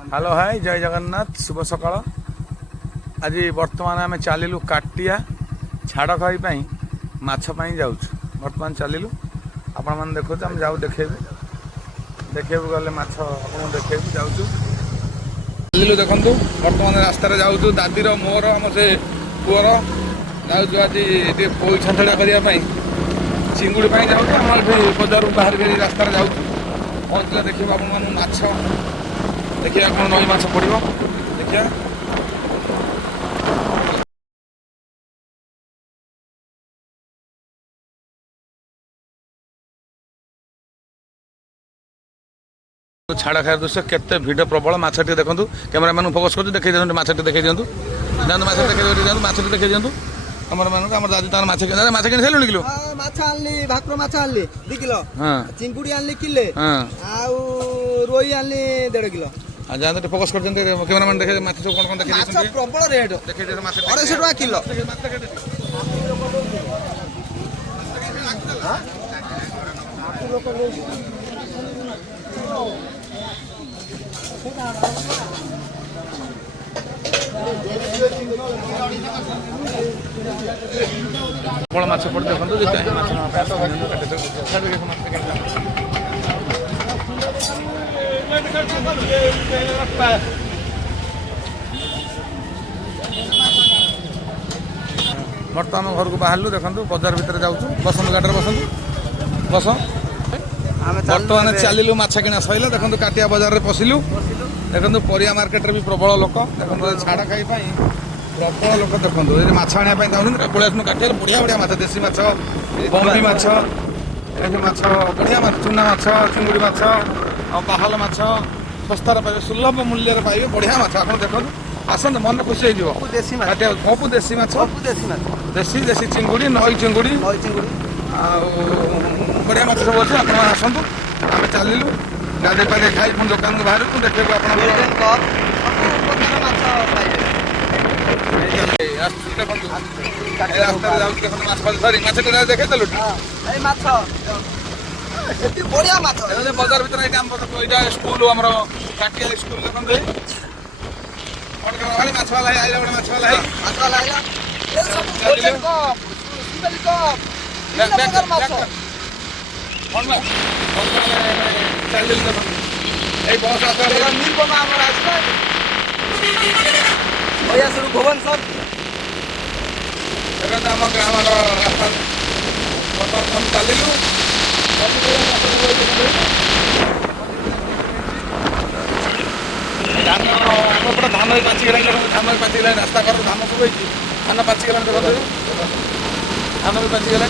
Hello hi जय जगन्नाथ शुभ सकाळ। आज बर्तमान आम चलू काटिया छाड़ खाई माछ जाऊँ बर्तमान चलू आपण मैंने देखो आम जाऊ देखेबू देखेबू गले माछ आपको देखेबू जाऊँ चलू देखु बर्तमान रास्त जाऊँ दादीर मोर आम से पुअर जाऊँ आज ये पोई छाछड़ा करने चिंगुड़ी जाऊँ आम ये बजार बाहर रास्त जाऊँ पहुँचले देखिए आप माछ देखिए कौन नई माछ पड़ो देखिए छाड़ा खाया दृश्य केते भिड़ प्रबल मछटी देखूँ कैमेरा मैन फोकस कर देखिए दिखाई मछटी देखिए दिखाँ जातु मछली देखिए दिखाँ मछटी देखिए दिखाँ कैमेरा मैन आम दादी तार माछ माछ किनी सारे किलो माछ आनली भाकुर माछ आनली 2 किलो हाँ चिंगुड़ी आनली किले हाँ आउ रोई आनली 1.5 किलो जाते फोकस कर कैमेरा मैन देखे माछ सब कौन कौन देखिए माछ प्रबल रेट देखिए 250 टका किलो बड़ माछ पड़े देखो बर्तमान घर को बाहर देखो बजार भितर जाऊँ बसंत गाड़ी बसंत बस बर्तमान चलू माछ किना सैला देखो काटिया बजार में पशिलु देखो परिया मार्केट भी प्रबल लोक देखो छाड़ा खाई प्रबल लोक देखो ये माछ आने चाहते पड़े आसनु काटिया बढ़िया बढ़िया माछ देसी माछ बंबी माछ माछ बढ़िया माछ चुना माछ चिंगुड़ी माछ बाहल माछ सस्तार पाइबे सुलभ मूल्य पाइबे बढ़िया माछ आप देखो आसत मन खुशी हो सब देसी माछ देसी देसी चिंगुड़ी नई चिंगुड़ी बढ़िया माछ सब अच्छे आप आसतु आम चलू गाधे पाधे खाई पुणी दुकान को बाहर देखो आप देखे बजार भर यहाँ स्कूल आम काटिया स्कूल देखते माछ वाला आइला गोटे माछ वाला बस भुवनेश्वर आम ग्राम रास्ता बर्तमान चलू धान आमपटे धान भी पाचिगला धान भी पाचिगला रास्ता कर धान सब धान पाचिगला धान भी पाचिगला